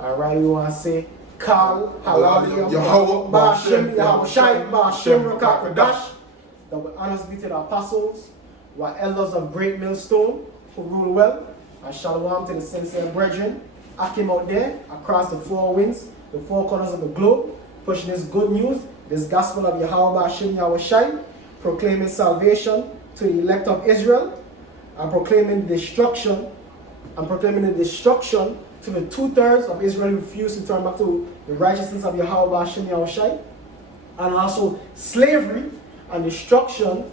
Alright, we want to say, Kal, Halal, Yahweh, Bashim, Yahweh Shai, Bashim, Rakakadash. Double honors be to the apostles, who are elders of great millstone, who rule well, and shalom to the sincere brethren. I came out there across the four winds, the four corners of the globe, pushing this good news, this gospel of Yahweh Bashim Yahweh Shai, proclaiming salvation to the elect of Israel, and proclaiming destruction, to the 2/3 of Israel who refused to turn back to the righteousness of Yahweh Bashim Yahweh Shai, and also slavery and destruction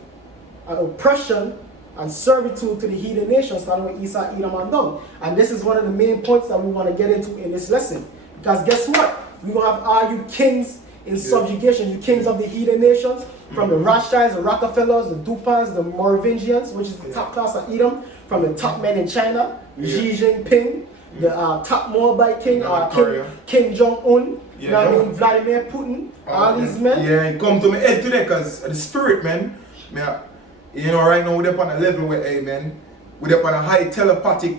and oppression and servitude to the heathen nations, starting with Esau, Edom, and Dom. And this is one of the main points that we want to get into in this lesson. Because guess what? We're going to have all you kings in subjugation, you kings of the heathen nations, from the Rothschilds, the Rockefellers, the Duponts, the Merovingians, which is the top class of Edom, from the top men in China, Xi Jinping, the top Moabite king, Kim Jong-un, you know what I mean, Vladimir Putin, all these men. Yeah, it come to my head today because the spirit, man. You know, right now we're up on a level where, hey, man, we're up on a high telepathic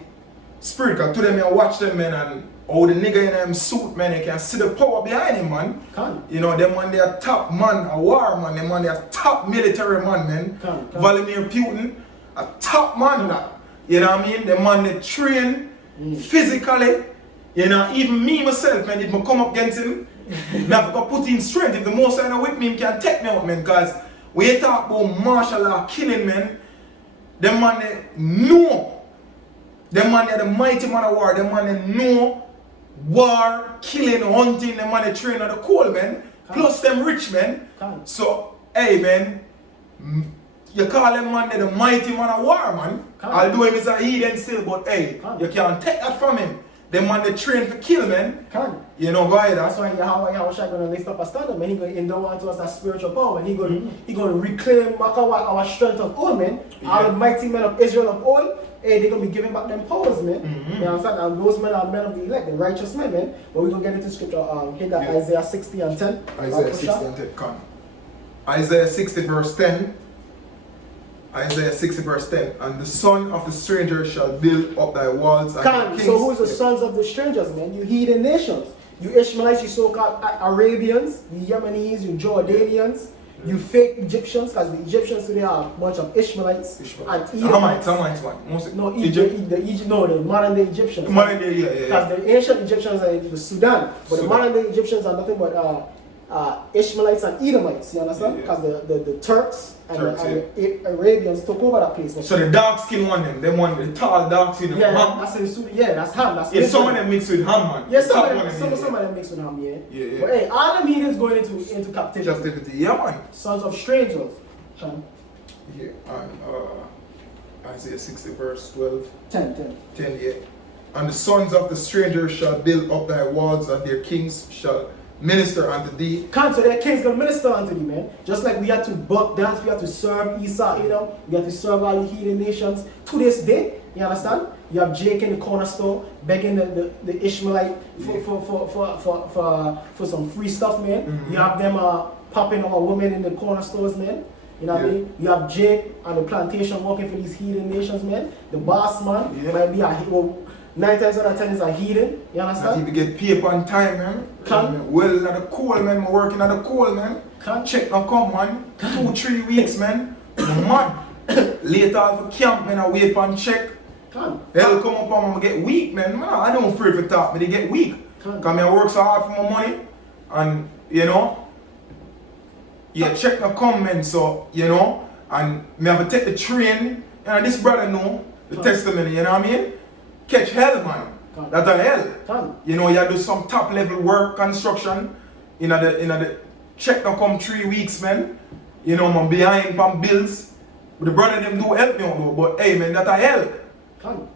spirit. Because today, I watch them, man, and all the nigga in them suit, man, you can see the power behind him, man. You know, them man, they are top man, a war man, them man, they are top military man, man. Vladimir Putin, a top man, that. You know what I mean? The man, they train physically. You know, even me myself, man, if I come up against him, I put in strength. If the most I know with me, he can take me out, man, because when you talk about martial law killing, man, them man, they know. Them man, they're the mighty man of war. Them man, they know war, killing, hunting. Them man, they train on the cold, man. Plus them rich, man. So, hey, man, you call them man, they're the mighty man of war, man. Although him is a heathen still, but hey, you can't take that from him. Them man, they train for kill, man. You know, go ahead. That's why Yahweh Shai gonna lift up a standard, man. He gonna endow unto us that spiritual power, and he gonna reclaim back our strength of old, man. All the mighty men of Israel of old, hey, they're gonna be giving back them powers, man. You know what I'm saying? And those men are men of the elect, the righteous men, man. But we're gonna get into scripture. Hit that Isaiah 60 and 10. Isaiah 60 and 10. Come. Isaiah 60 verse 10. Isaiah 60 verse 10. And the son of the stranger shall build up thy walls. And so who's the sons of the strangers, man? You heathen nations. You Ishmaelites, you so-called Arabians, you Yemenis, you Jordanians, you fake Egyptians, because the Egyptians today are a bunch of Ishmaelites and Edomites. No, the modern day Egyptians. Because the ancient Egyptians are in Sudan, but the modern day Egyptians are nothing but Ishmaelites and Edomites, you understand? Because the Turks and the Arabians took over that place. So the dark skin one, them want the tall dark skin. That's Ham. That's some of them mix with Ham, man. Yeah, some of them mix with Ham, yeah. But hey, all them heathens going into captivity. Yeah, man. Sons of strangers. Yeah, and Isaiah 60 verse 12. 10, yeah. And the sons of the stranger shall build up thy walls, and their kings shall minister unto thee. So their king's gonna minister unto thee, man. Just like we had to buck dance, we had to serve Esau, you know, we had to serve all the heathen nations. To this day, you understand? You have Jake in the corner store begging the Ishmaelite for some free stuff, man. You have them popping our women in the corner stores, man. You know what I mean? You have Jake on the plantation working for these heathen nations, man. The boss man might be a 9 times out of 10 is a heathen, you understand? If you get paid on time, man. Well, at the coal, man. I'm working at the coal, man. Check now come, man. 2-3 weeks, man. Man. Later for camp, man, I wait on check. They'll come up and get weak, man. I don't afraid for talk, but they get weak. Because I work so hard for my money. And, you know, check now come, man. So, you know, and me have to take the train. And this brother know the testimony, you know what I mean? Catch hell, man. That's a hell. You know, you do some top level work, construction. In the check now come 3 weeks, man. You know, I'm behind on bills. But the brother them do help me out though. But hey, man, that's a hell.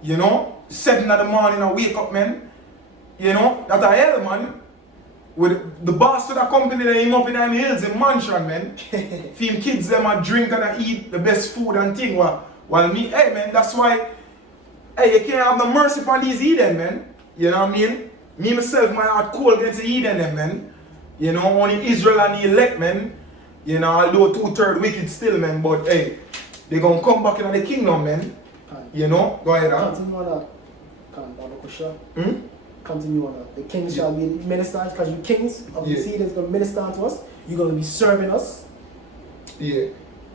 You know, 7 in the morning I wake up, man. You know, that's a hell, man. With the boss of the company, they him up in the hills in mansion, man. Feed kids them a drink and a eat the best food and thing. While me, hey, man, that's why. Hey, you can't have no mercy upon these heathen, man. You know what I mean? Me, myself, my heart cold against the heathen, man. You know, only Israel and the elect, man. You know, although 2/3 wicked still, man. But hey, they gonna come back into the kingdom, man. You know? Go ahead, continue on. The kings shall be ministers, because you kings of the seed is going to minister unto us. You're going to be serving us. Yeah.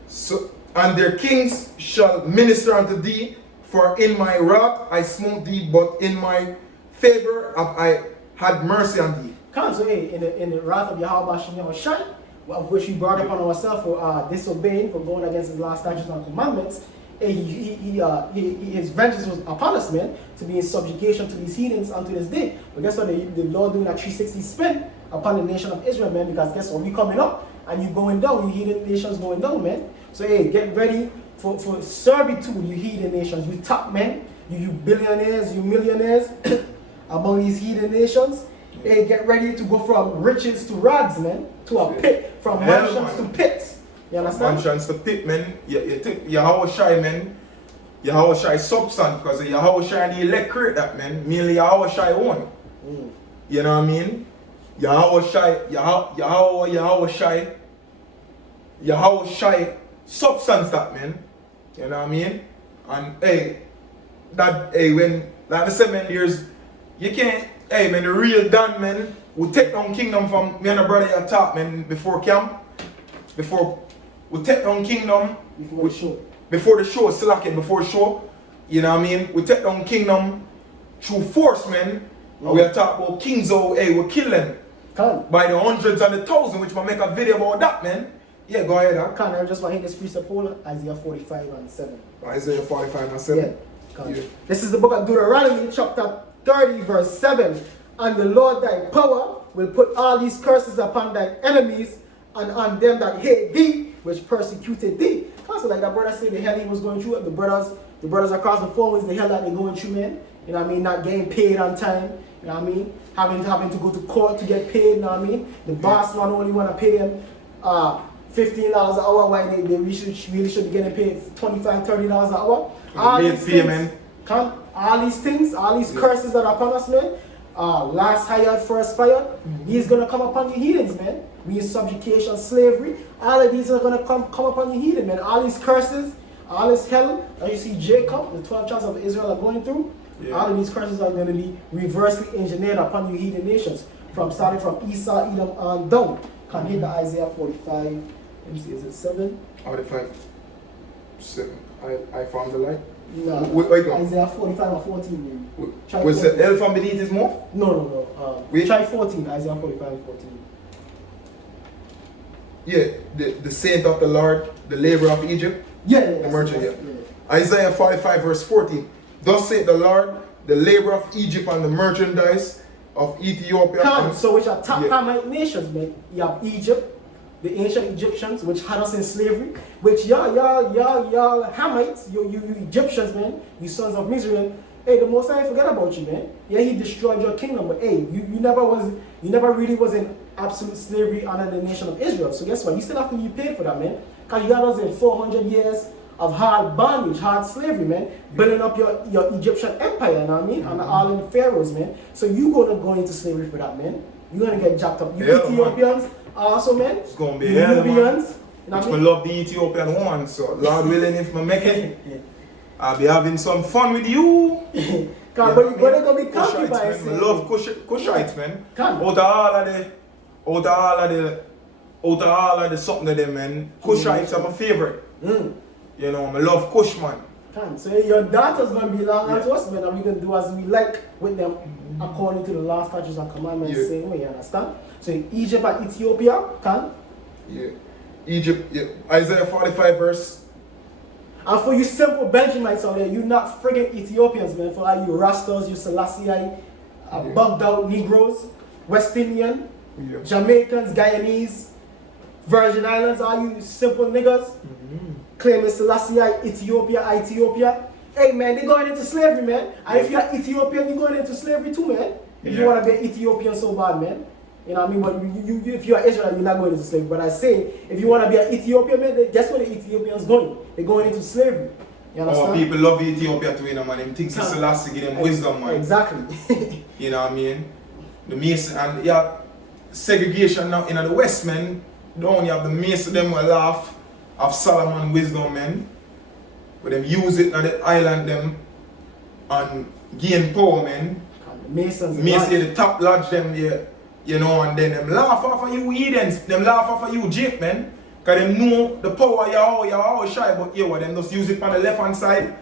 So, and their kings shall minister unto thee, for in my wrath I smote thee, but in my favor have I had mercy on thee. So in the wrath of Yahweh Shai, of which we brought upon ourselves for disobeying, for going against his last statutes and commandments, his vengeance was upon us, man, to be in subjugation to these heathens unto this day. But guess what? The Lord doing a 360 spin upon the nation of Israel, man, because guess what? We coming up and you going down, you heathen nations going down, man. So hey, get ready for servitude, you heathen nations, you top men, you billionaires, you millionaires among these heathen nations. Hey, get ready to go from riches to rags, man, to a pit, from mansions to pits. You understand? Mansions to pit, man. You take Yahweh Shai, man. Yahweh Shai substance, because Yahweh Shai and the elect create that, man. Mainly Yahweh Shai own. You know what I mean? Yahweh Shai substance that, man. You know what I mean? And when, like I said, man, you can't, man, the real Dan, man, we take down kingdom from me and the brother at top, man, before camp. We take down kingdom before the show, slacking before the show. You know what I mean? We take down kingdom through force, man. And we are talking about kings, we kill them by the hundreds and the thousands, which will make a video about that, man. Yeah, go ahead, huh? I just want to hit this precept poll, Isaiah 45:7. Isaiah 45:7. Yeah. This is the book of Deuteronomy, chapter 30, verse 7. And the Lord thy power will put all these curses upon thy enemies and on them that hate thee, which persecuted thee. So like that brother said, the hell he was going through, the brothers across the phone was the hell that they're going through, man. You know what I mean? Not getting paid on time. You know what I mean? Having to go to court to get paid. You know what I mean? The boss not only want to pay them $15 an hour, why they really should be getting paid $25, $30 an hour. All these things, all these curses that are upon us, man. Last hired, first fired. These gonna come upon you heathens, man. Be in subjugation, slavery. All of these are gonna come upon you heathen, man. All these curses, all this hell that you see Jacob, the 12 tribes of Israel are going through. All of these curses are going to be reversely engineered upon you heathen nations, starting from Esau, Edom, and down. Can hit the Isaiah 45. Let me see, is it 7? 45. 7. I found the light. No, wait, Isaiah 45 or 14. Was the hell from beneath his mouth? No. Try 14, Isaiah 45 and 14. Yeah, the saint of the Lord, the laborer of Egypt. The merchant, Isaiah 45 verse 14. Thus saith the Lord, the laborer of Egypt and the merchandise of Ethiopia. So which are top Hamite nations, man. You have Egypt, the ancient Egyptians, which had us in slavery, which y'all Hamites, you Egyptians, man, you sons of Mizraim. Hey, the Most High forget about you, man. Yeah, he destroyed your kingdom, but hey, you never really was in absolute slavery under the nation of Israel. So guess what? You still have to be paid for that, man. Because you had us in 400 years of hard bondage, hard slavery, man, building up your Egyptian empire, you know what I mean? And all in pharaohs, man. So you gonna go into slavery for that, man. You're gonna get jacked up. You Ethiopians also, man. It's gonna be hell, man. You know what I mean? love the Ethiopian woman, so Lord willing, if I make it, I'll be having some fun with you. But they're gonna be concubines. I love Cushites, man. Out of all of the something of them, man, Cushites are my favorite. You know, I love Kush, man. So your daughter's going to be loyal to us, man, and we can do as we like with them according to the last statutes and commandments, same way, you understand? So in Egypt and Ethiopia, Egypt, Isaiah 45 verse. And for you simple Benjamites out there, you not friggin' Ethiopians, man. For all you Rastas, you Selassie, bugged out Negroes, West Indian, Jamaicans, Guyanese, Virgin Islands, all you simple niggas, claiming Selassie, Ethiopia. Hey man, they going into slavery, man. And if you're Ethiopian, you're going into slavery too, man. If you want to be an Ethiopian so bad, man. You know what I mean? But if you're Israel, you're not going into slavery. But I say, if you want to be an Ethiopian, man, guess where the Ethiopians going? They're going into slavery. You understand? Oh, people love Ethiopia too, you know, man. Them things is Selassie give them wisdom, man. Exactly. You know what I mean? The Mason, and segregation now in the West, man. Down you have the Mason, them will laugh of Solomon wisdom, man. But them use it on the island, them, and gain power, man. Masons. Me say the top lodge them there, you know, and then them laugh off of you heathens, them laugh off of you Jake, man. Cause them know the power you're always shy, but yeah, what them just use it on the left hand side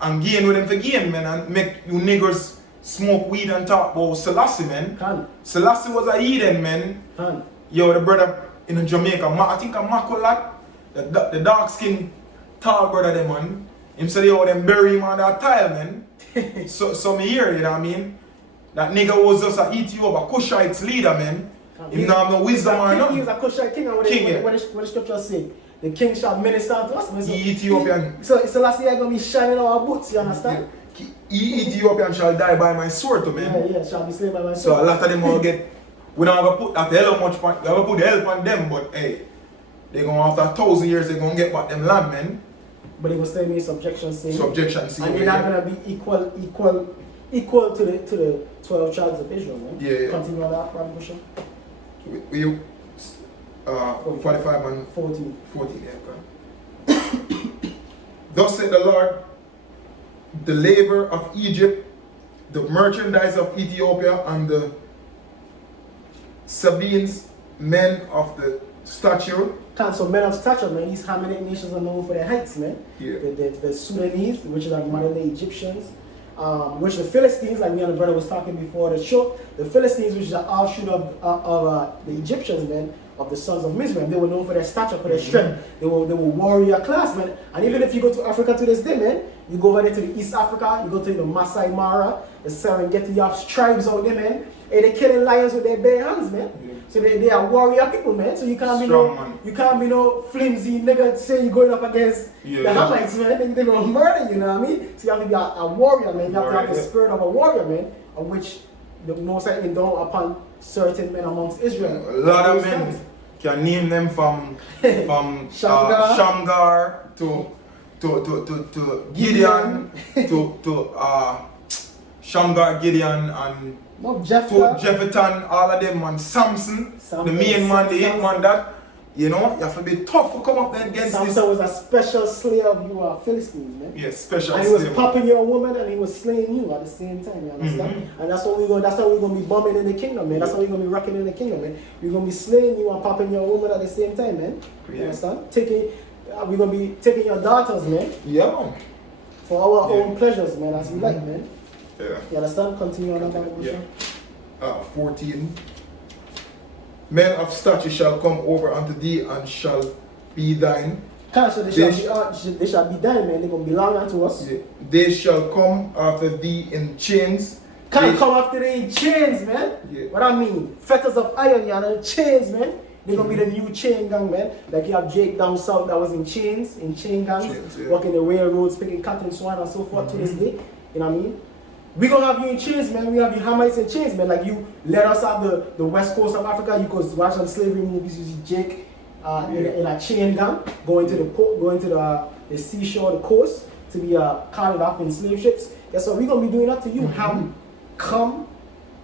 and gain with them for gain, man, and make you niggers smoke weed and talk about Selassie, man. Selassie was a heathen, man. Yo, the brother in Jamaica, I think a Macolat, the dark skin tall brother them, man. Him said yo them bury him on that tile, man. so me hear, you know what I mean? That nigga was just a Ethiopia Cushite's leader, man. He don't have no wisdom or nothing. He was a Cushite king, and what the scripture say, the king shall minister to us. So Ethiopian. So last year gonna be shining our boots, you understand? Ethiopian shall die by my sword, man. Yeah, shall be slain by my sword. So a lot of them will get. We don't have to put that hell much. We have to put the help on them, but hey, they gonna after 1,000 years they gonna get back them land, man. But they will still be subjection, same. Subjection, same. And they're not gonna be equal to the 12 tribes of Israel, man. Yeah. Continue on that, Rabbi Bishop. We 45 and 14, yeah. Thus said the Lord, the labor of Egypt, the merchandise of Ethiopia, and the Sabeans, men of the stature. So men of stature, man, these Hamitic nations are known for their heights, man. Yeah. The Sudanese, which are modern day Egyptians, which the Philistines, like me and the brother was talking before the show, the Philistines, which is an offshoot of the Egyptians, man, of the sons of Mizraim. They were known for their stature, for their strength. They were warrior class, man. And even if you go to Africa to this day, man, you go over there to the East Africa, you go to the Masai Mara, the Serengeti tribes out there, man. And they're killing lions with their bare hands, man. So they are warrior people, man. So you can't be no flimsy nigga saying you're going up against the Hamites, man. They're gonna murder you, know what I mean? So you have to be a warrior, man. You have to have the spirit of a warrior, man, of which the Most High endowed upon certain men amongst Israel. A lot of men can name them from Shamgar to Gideon to Shamgar, Gideon, and Jephthah, all of them, man. Samson, the main man, the hit man, that, you know, you have to be tough to come up there against Samson this. was a special slayer of you Philistines, man. Yes, special and slayer. And he was popping your woman and he was slaying you at the same time, you understand? And that's how we're gonna be bombing in the kingdom, man. That's how we're gonna be rocking in the kingdom, man. We're gonna be slaying you and popping your woman at the same time, man. You understand? We're gonna be taking your daughters, man. Yeah. For our own pleasures, man, as we like, man. Yeah. You understand? Continue on about 14. Men of stature shall come over unto thee and shall be thine. So they shall be thine, man. They're going to belong unto us. Yeah. They shall come after thee in chains. Come after thee in chains, man. Yeah. What I mean? Fetters of iron, you know, chains, man. They're going to be the new chain gang, man. Like you have Jake down south that was in chain gangs, walking the railroads, picking cotton, so on and so forth to this day. You know what I mean? We're going to have you in chains, man. We have you Hamites in chains, man. Like you let us have the west coast of Africa. You could watch some slavery movies. You see Jake in a chain gang going to the port, going to the seashore, the coast to be carried off in slave ships. That's what we're going to be doing that to you. Come,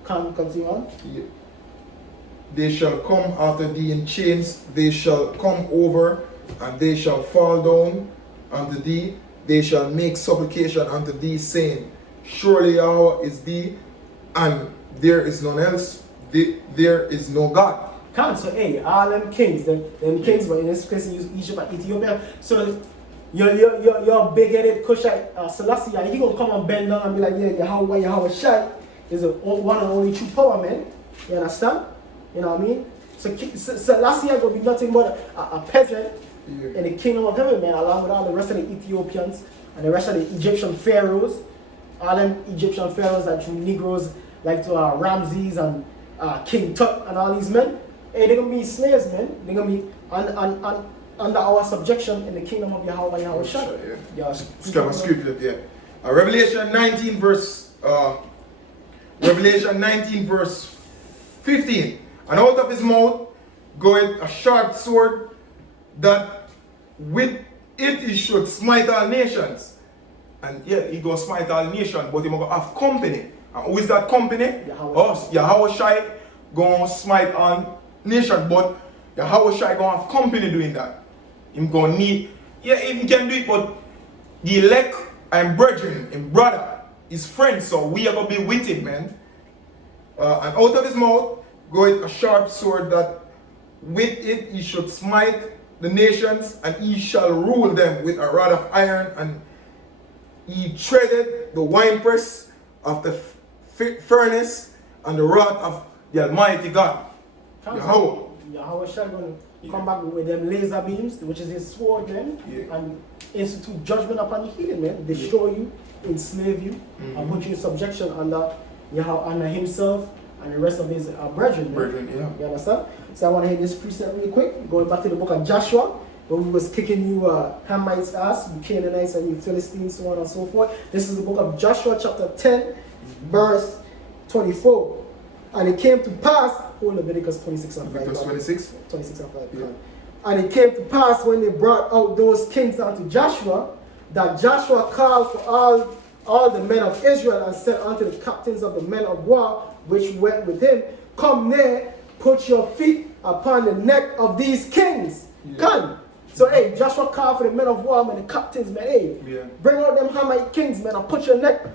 continue on. Yeah. They shall come after thee in chains. They shall come over and they shall fall down unto thee. They shall make supplication unto thee, saying, surely Yahweh is thee, and there is none else. There is no God. So, hey, all them kings, them kings, but in this case, use Egypt and Ethiopia. So, your big-headed Cushite Selassie, he gonna come and bend down and be like, yeah, Yahweh Shai is one and only true power, man. You understand? You know what I mean? So, Selassie gonna be nothing but a peasant in the kingdom of heaven, man, along with all the rest of the Ethiopians and the rest of the Egyptian pharaohs. All them Egyptian pharaohs that you Negroes like to Ramses and King Tut and all these men. Hey, they're going to be slaves, man. They're going to be under our subjection in the kingdom of Yahweh Shai. Yeah. Scripture, Revelation 19 verse 15. And out of his mouth goeth a sharp sword, that with it he should smite all nations. And he gonna smite all nations, but he gonna have company. And who is that company? Us. Yahweh Shai gonna smite all nations, but Yahweh Shai gonna have company doing that. Him gonna need, he can do it, but the elect and brethren and brother, his friends, so we are gonna be with him, man. And out of his mouth goeth a sharp sword, that with it he should smite the nations, and he shall rule them with a rod of iron, and he treaded the winepress of the furnace and the rod of the Almighty God. Yahweh shall going to come back with them laser beams, which is his sword, man, and institute judgment upon the heathen, man. Destroy you, enslave you, and put you in subjection under himself and the rest of his brethren. You understand? So I want to hit this precept really quick. Going back to the book of Joshua, where we was kicking you Hamites' ass, you Canaanites and you Philistines, so on and so forth. This is the book of Joshua, chapter 10, verse 24. And it came to pass, Leviticus 26 and 5. Leviticus 26? 26 and 5. Yeah. And it came to pass when they brought out those kings unto Joshua, that Joshua called for all the men of Israel, and said unto the captains of the men of war which went with him, come near, put your feet upon the neck of these kings. Come. So hey, Joshua called for the men of war, man, the captains, man, hey, bring out them Hamite kings, man, and put your neck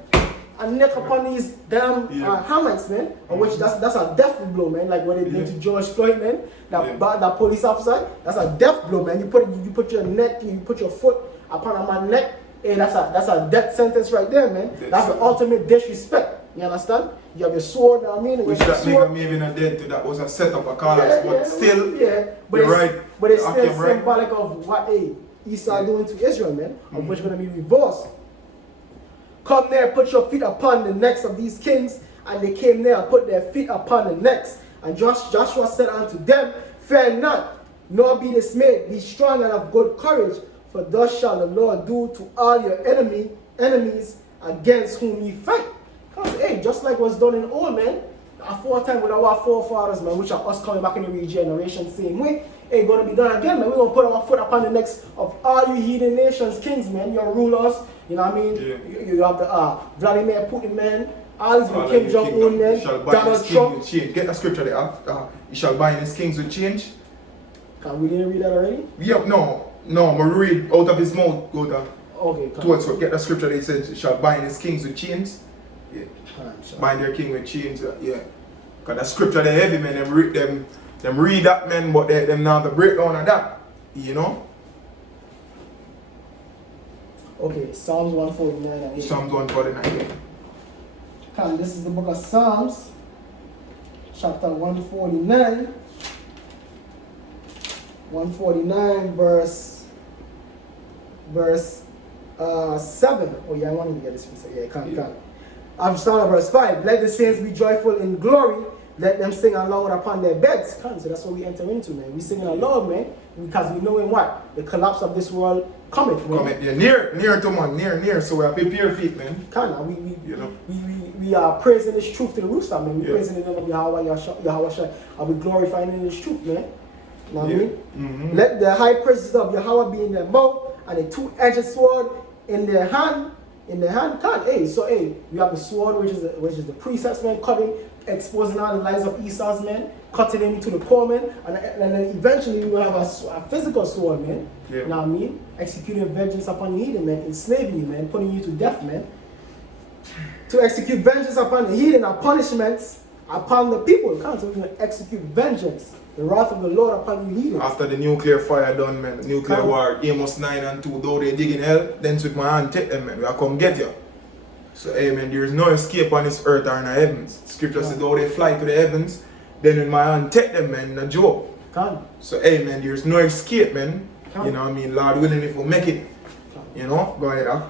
upon these damn Hamites, man. Which that's a death blow, man. Like what they did to George Floyd, man. That police officer, that's a death blow, man. You put your neck, you put your foot upon my neck. Hey, that's a death sentence right there, man. That's the ultimate disrespect. You understand? You have your sword, you know what I mean? Which that nigga maybe not dead to, that was a setup, a call but still, but you're right. But it's still symbolic of what Esau doing to Israel, man, of which is going to be reversed. Come there, put your feet upon the necks of these kings. And they came there and put their feet upon the necks. And Joshua said unto them, fear not, nor be dismayed, be strong and of good courage, for thus shall the Lord do to all your enemies against whom ye fight. Because, hey, just like what's done in old, man, aforetime with our forefathers, man, which are us coming back in the regeneration same way, hey, going to be done again, man. We're going to put our foot upon the necks of all you heathen nations, kings, man, your rulers, you know what I mean? You have the Vladimir Putin, man, all these Kim Jong-un, man, Donald Trump. Get the scripture there. You shall bind his kings with change. We didn't read that already? Yeah, no, I'm going to read out of his mouth, go to. Okay, towards what? Get the scripture that says, you shall bind his kings with chains. Yeah. Bind their king with chains, yeah. Because the scripture they heavy, man, them read that, man, but them now the breakdown of that, you know? Okay, Psalms 149. Psalms 149, yeah. This is the book of Psalms, chapter 149. 149 verse 7. Oh yeah, I wanted to get this one. Yeah, come. I'm starting at verse 5. Let the saints be joyful in glory. Let them sing aloud upon their beds. So that's what we enter into, man. We singing aloud, man, because we know in what? The collapse of this world cometh, man. Yeah, near to man, near. So we are prepare feet, man. We are praising this truth to the rooster, man. We praising the name of Yahweh, and we glorifying in this truth, man. You know what I mean? Mm-hmm. Let the high praises of Yahweh be in their mouth, and a two-edged sword in their hand. You have the sword, which is the precepts, man, cutting, exposing all the lies of Esau's men, cutting him to the core, man, and then eventually we will have a physical sword, man. You know what I mean? Executing vengeance upon the heathen, man, enslaving you, man, putting you to death, man. To execute vengeance upon the heathen are punishments upon the people. So we're going to execute vengeance, the wrath of the Lord upon you heathen. After the nuclear fire done, man, the nuclear war, Amos 9 and 2, though they dig in hell, then with my hand take them, man, we are come get you. So, hey, man, there is no escape on this earth or in the heavens. Scripture says, though they fly to the heavens, then with my hand take them, man, in a joke. So, hey, man, there is no escape, man. You know what I mean? Lord willing, if we make it, you know, go ahead, huh?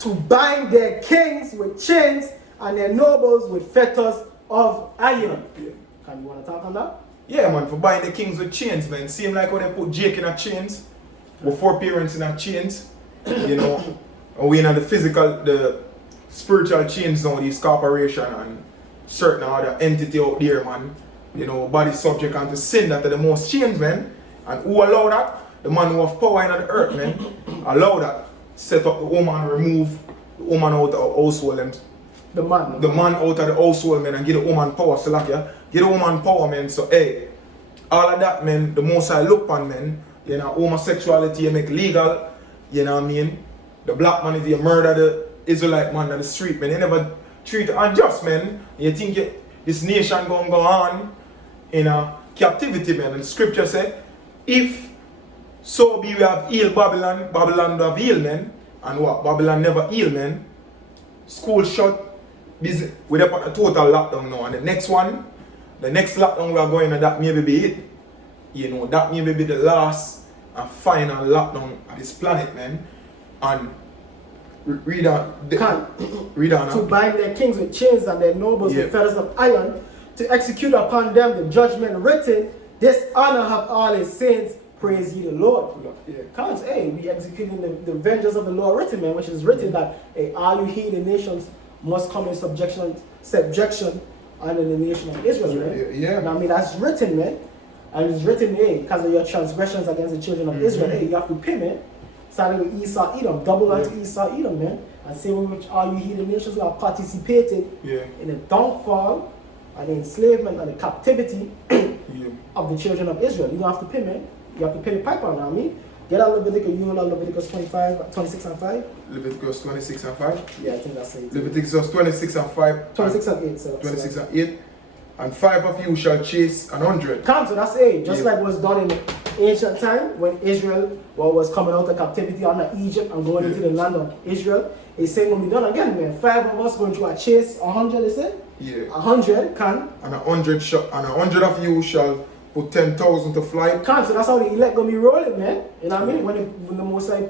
To bind their kings with chains and their nobles with fetters of iron. You want to talk on that? Yeah, man, for buying the kings with chains, man. Same like when they put Jake in a chains, with 4 parents in a chains, you know, and we in the physical, the spiritual chains now, these corporation and certain other entity out there, man, you know, body subject unto sin that are the most chains, man. And who allow that? The man who have power in the earth, man, allow that. Set up the woman, remove the woman out of the household, and the man out of the household, man, and give the woman power. So like, yeah, give the woman power, man. So hey, all of that, man, the most I look on, man, you know, homosexuality you make legal, you know what I mean? The black man, if you murder the Israelite man on the street, man, you never treat it unjust, man. You think this nation gonna go on in a captivity, man. And scripture say, if so be we have healed Babylon, Babylon have healed, man. And what? Babylon never healed, man. School shut. Busy. We're up at a total lockdown now. And the next one, the next lockdown we are going to, that maybe be it. You know, that maybe be the last and final lockdown of this planet, man. And read on. Read on. To bind their kings with chains and their nobles with fetters of iron, to execute upon them the judgment written, this honor have all his saints, praise ye the Lord. Can't, hey, we executing the vengeance of the Lord written, man, which is written that, hey, all you heathen nations must come in subjection under the nation of Israel, man. Yeah. And I mean, that's written, man. And it's written, hey, because of your transgressions against the children of Israel, hey, you have to pay, man. Starting with Esau, Edom, double unto Esau, Edom, man. And same with which all you heathen nations who have participated in the downfall and the enslavement and the captivity of the children of Israel. You don't have to pay, man. You have to pay the piper now, I mean. Get out Leviticus, you know Leviticus 26 and 5? Leviticus 26 and 5? Yeah, I think that's it. Leviticus 26 and 5. 26 and 8, so 26 and 8. And 5 of you shall chase 100. Come, so that's it. Just like was done in ancient time when Israel was coming out of captivity under Egypt and going into the land of Israel. It's saying will be done again, man. 5 of us going to a chase 100, is it? Yeah. 100 can. And 100 of you shall put 10,000 to flight. Can't, so that's how the elect gonna be rolling, man. You know what I mean? When the Most High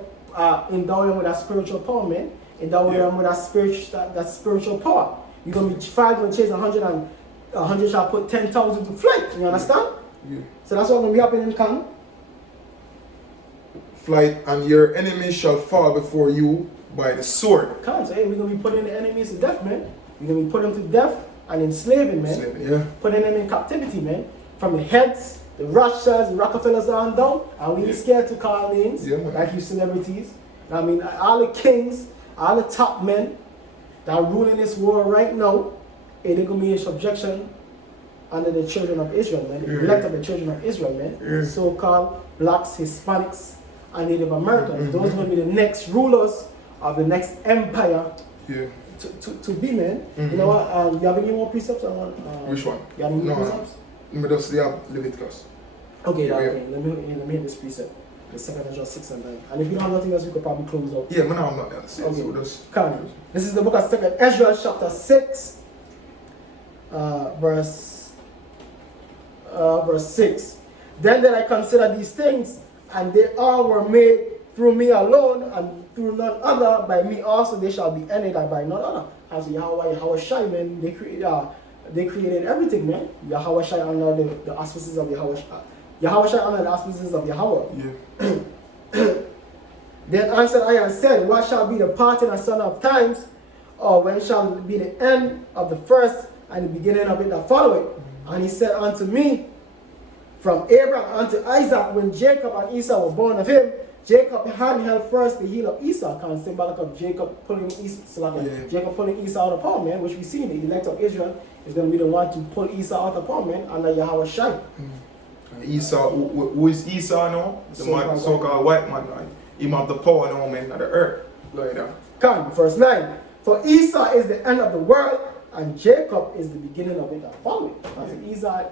endow them with that spiritual power, man. Endow them with that spiritual power. You're gonna be 5 gonna chase 100 and 100 shall put 10,000 to flight. You understand? Yeah. So that's what gonna be happening in Canaan. Flight, and your enemies shall fall before you by the sword. Can't, so hey, we're gonna be putting the enemies to death, man. We're gonna be putting them to death and enslaving, man. Putting them in captivity, man. From the heads, the Rothschilds, the Rockefellers on down, and we ain't scared to call names, like you celebrities. I mean, all the kings, all the top men that are ruling this world right now, they're going to be in subjection under the children of Israel, man. The elect of the children of Israel, man. So-called blacks, Hispanics, and Native Americans. Those are going to be the next rulers of the next empire to be, man. You know what? You have any more precepts? Which one? You have any more precepts? Let me just have Leviticus. Okay, okay. Let me hit this precept. The second Ezra 6 and 9. And if you don't have nothing else, we could probably close out. Yeah, man, I'm not there. So just... Come. This is the book of second Ezra, chapter 6, verse 6. Then did I consider these things, and they all were made through me alone, and through none other. By me also they shall be ended, and by none other. As Yahweh Shai, man, they created everything, man. Yahweh Shai under the auspices of Yahweh Shai. Yahweh Shai under the auspices of Yahweh. Yeah. Then answered I and said, what shall be the parting and son of times? Or when shall be the end of the first and the beginning of it that follow it? And he said unto me, from Abraham unto Isaac, when Jacob and Esau were born of him, Jacob had held first the heel of Esau, kind of symbolic of Jacob pulling Esau, so like Jacob pulling Esau out of power, man, which we see the elect of Israel is going to be the one to pull Esau out of power, man, under Yahweh Shai. Esau, who is Esau now? The so-called white man, right? He have the power now, man, of the earth. Like that. Come, verse 9. For Esau is the end of the world, and Jacob is the beginning of it that follow it. Esau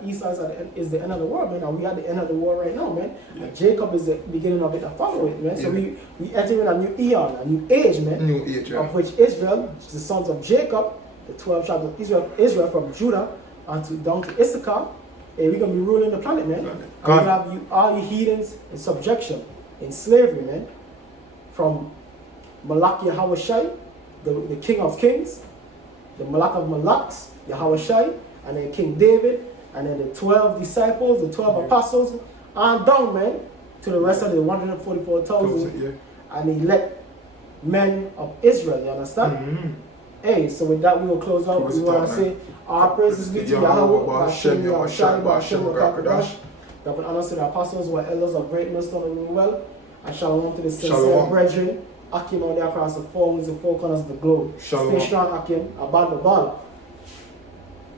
is the end of the world, man. And we are the end of the world right now, man. And Jacob is the beginning of it that follow it, man. So we enter in a new eon, a new age, man. New age, of which Israel, the sons of Jacob, the 12 tribes of Israel from Judah and down to Issachar, we're going to be ruling the planet, man. And we have all you heathens in subjection, in slavery, man. From Malach Yahweh Shai, the King of Kings, the Malach of Malachs, Yahweh Shai, and then King David, and then the 12 disciples, the 12 apostles, and down, man, to the rest of the 144,000 and the elect men of Israel, you understand? Hey, so with that we will close out. We want to say, our praises be to Yahweh, Hashem Yahushai, Hashem Rakadash, that would honor to the apostles who are elders of great millstone and well, and shalom to the sincere brethren, Akim on there across the four winds and four corners of the globe. Stay strong, Akim, abad the ball.